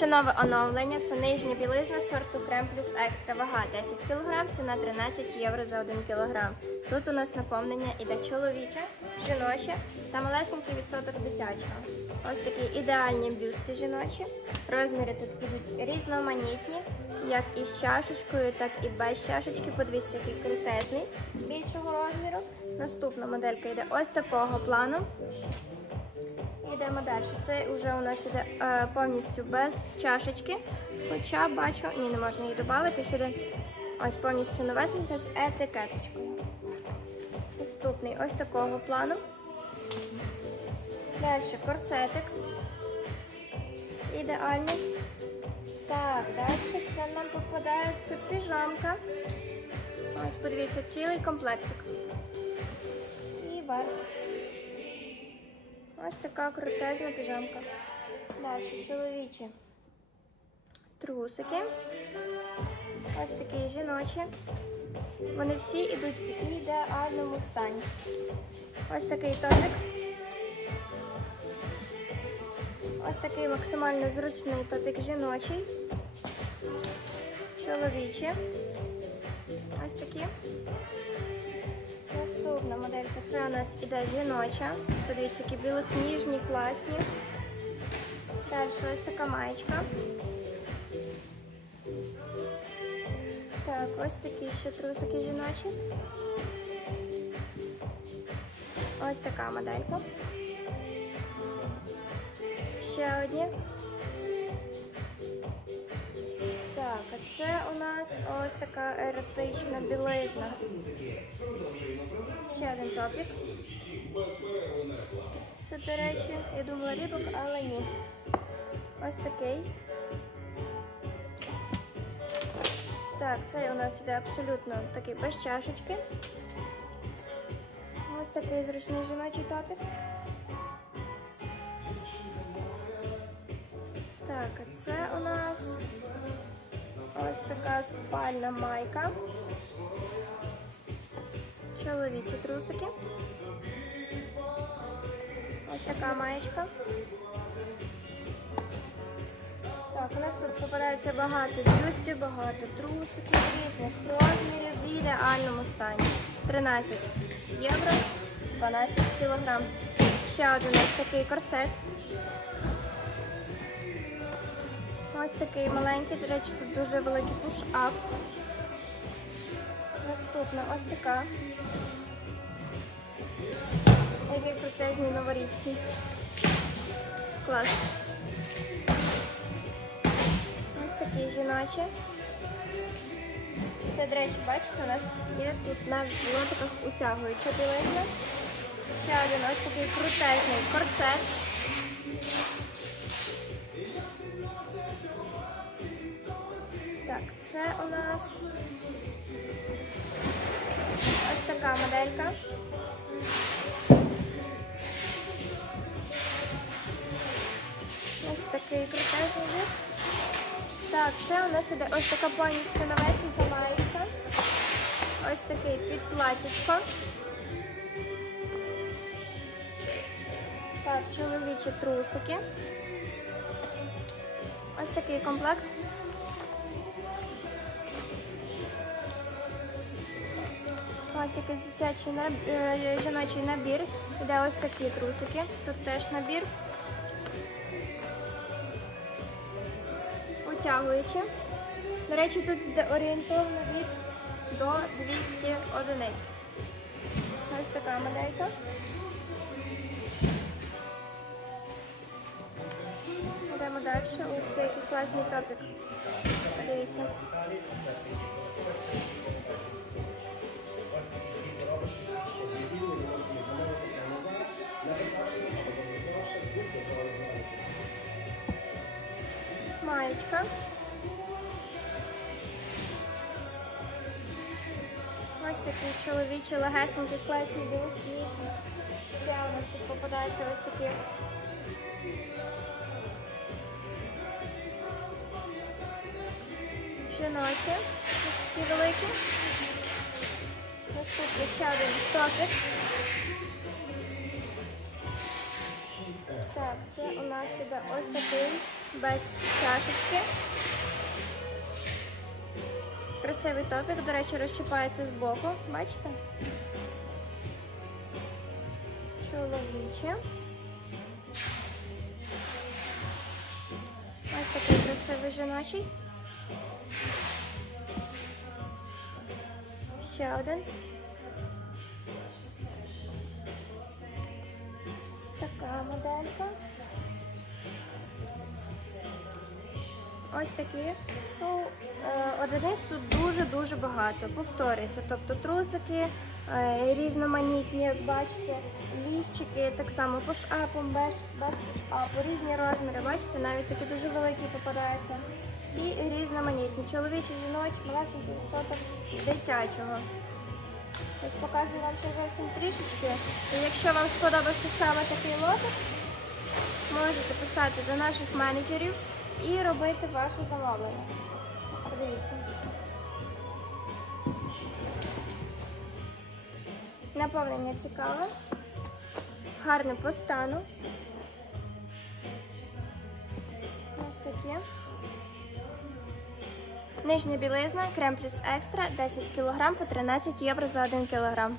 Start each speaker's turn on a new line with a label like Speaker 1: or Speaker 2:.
Speaker 1: Ще нове оновлення це нижня білизна сорту Крем плюс екстра. Вага 10 кг, ціна 13 євро за 1 кг. Тут у нас наповнення іде чоловіче, жіноче та малесенький відсоток дитячого. Ось такі ідеальні бюсти жіночі. Розміри тут будуть різноманітні, як із чашечкою, так і без чашечки. Подивіться, який крутезний більшого розміру. Наступна моделька йде ось такого плану. Йдемо далі. Це вже у нас іде е, повністю без чашечки. Хоча бачу, ні, не можна її додати сюди. Ось повністю новесенька з етикеточкою. Наступний ось такого плану. Далі корсетик. Ідеальний. Так, далі це нам попадається піжамка. Ось подивіться, цілий комплектик. І верх. Ось така крутезна піжамка. Далі чоловічі трусики. Ось такі жіночі. Вони всі йдуть в ідеальному стані. Ось такий топик. Ось такий максимально зручний топік жіночий. Чоловічі. Ось такі. Наступна моделька це у нас іде жіноча. Подивіться, які білосніжні, класні. Далі ось така маєчка. Так, ось такі ще трусики жіночі. Ось така моделька. Ще одні. Так, а це у нас ось така еротична білизна. Ще один топік. Це, до речі, я думала рібок, але ні. Ось такий. Так, це у нас іде абсолютно такий без чашечки. Ось такий зручний жіночий топік. Так, а це у нас ось така спальна майка. Чоловічі трусики. Ось така маєчка. Так, у нас тут попадається багато бюстів, багато трусиків, різних розмірів в ідеальному стані. 13 євро, 12 кілограм. Ще один ось такий корсет. Ось такий маленький, до речі, тут дуже великий пуш-ап. Наступна ось така. Який крутезний новорічний. Клас. Ось такі жіночі. Це, до речі, бачите, у нас є тут на лотиках утягуюча білизна. Ще один ось такий крутезний корсет. Це у нас ось така моделька. Ось такий крутезний вид. Так, це у нас іде ось така повністю новесенька маєчка. Ось такий підплатічко. Так, чоловічі трусики. Ось такий комплект. Ось якийсь дитячий набір, е, жіночий набір. Іде ось такі трусики. Тут теж набір. Утягуючи. До речі, тут йде орієнтовно від до 200 одиниць. Ось така моделька. Йдемо далі. Ух, ти, який класний топік. Подивіться. Маєчка. Ось такий чоловічий, легесенький, класний, білосніжний. Ще у нас тут попадаються ось такі. Жіночі, ось такі великі. Наступний ще один топик. Так, це у нас іде ось такий без чашечки. Красивий топік, до речі, розчіпається з боку. Бачите? Чоловіче. Ось такий красивий жіночий. Ще один. Така моделька. Ось такі. Ну, е, одиниць тут дуже-дуже багато. Повторюється. Тобто трусики е, різноманітні, бачите, лівчики так само пуш-апом, без, без пуш-апу, різні розміри. Бачите, навіть такі дуже великі попадаються. Всі різноманітні. Чоловічі, жіночі, малесенький відсоток дитячого. Ось показую вам ще зовсім трішечки. І якщо вам сподобався саме такий лотик, можете писати до наших менеджерів і робити ваше замовлення. Подивіться. Наповнення цікаве, гарне по стану. Ось таке. Нижня білизна, крем плюс екстра, 10 кг по 13 євро за 1 кг.